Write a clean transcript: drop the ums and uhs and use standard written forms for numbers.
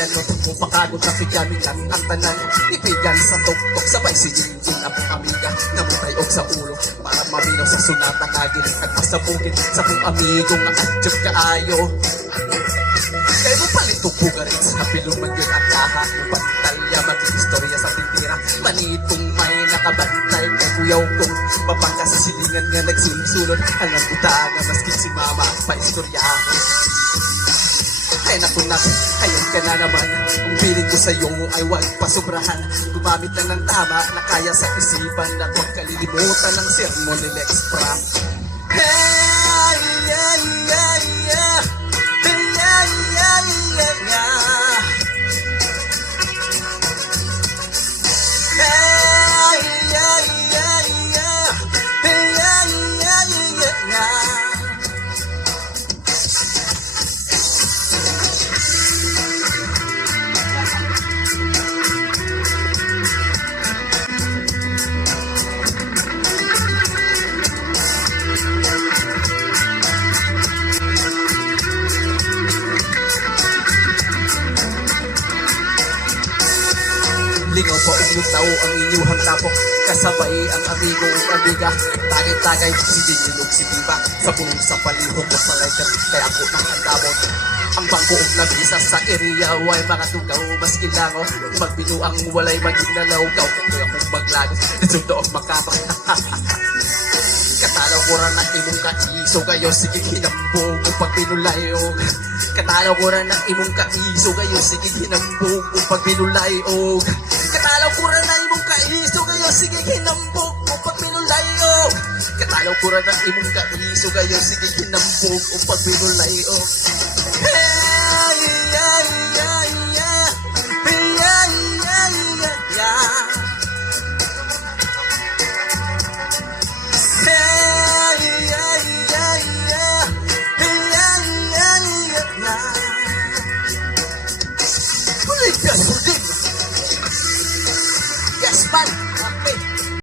bayan no kung pakagod na pigamingan ang tanan ipigan sa tuktok sabay si Jinjin ang amiga namutay og sa ulo para maminaw sa sunata kagin nagpasabugin sa kong amigo nga adjog kaayo kaya mo palit og bugarit sa piluman yun ang kaha mo pantalya mag-istorya sa titira manitong may nakabantay kay kuyaw kong mapangka sa silingan nga nagsulod ang utanga maski si mama pa istoryahan ay naku, ayun ka na naman. Kung piling ko sa'yo ay huwag pasobrahan. Gumamit lang ng tama na kaya sa isipan at huwag kalilimutan ng sermon ni Lex Pra. Hey, yeah, yeah, yeah. Hey, yeah, yeah, yeah, yeah. Hey, yeah, yeah, yeah. Hey, yeah, yeah, yeah, yeah. Lingaw pa uglong tao ang inyuhang tapok kasabay ang amigo ug amiga tagay-tagay si Dinilog si Diva sa punong sa palihog o sa lighter kaya ako nang andamon ang bangko ug nabisa sa area way mga tugaw maski langaw magbinuang walay maging nalawgaw kaya akong maglagot nasundo og makapak katalaw ko rin ng imong kaiso kayo sige hinambog upang pinulayog katalaw ko rin ng imong kaiso kayo sige hinambog upang pinulayog katalaw ko rin ng imong kaiso kayo sige hinambog upang pinulayog katalaw ko rin ng imong kaiso kayo sige hinambog upang pinulayog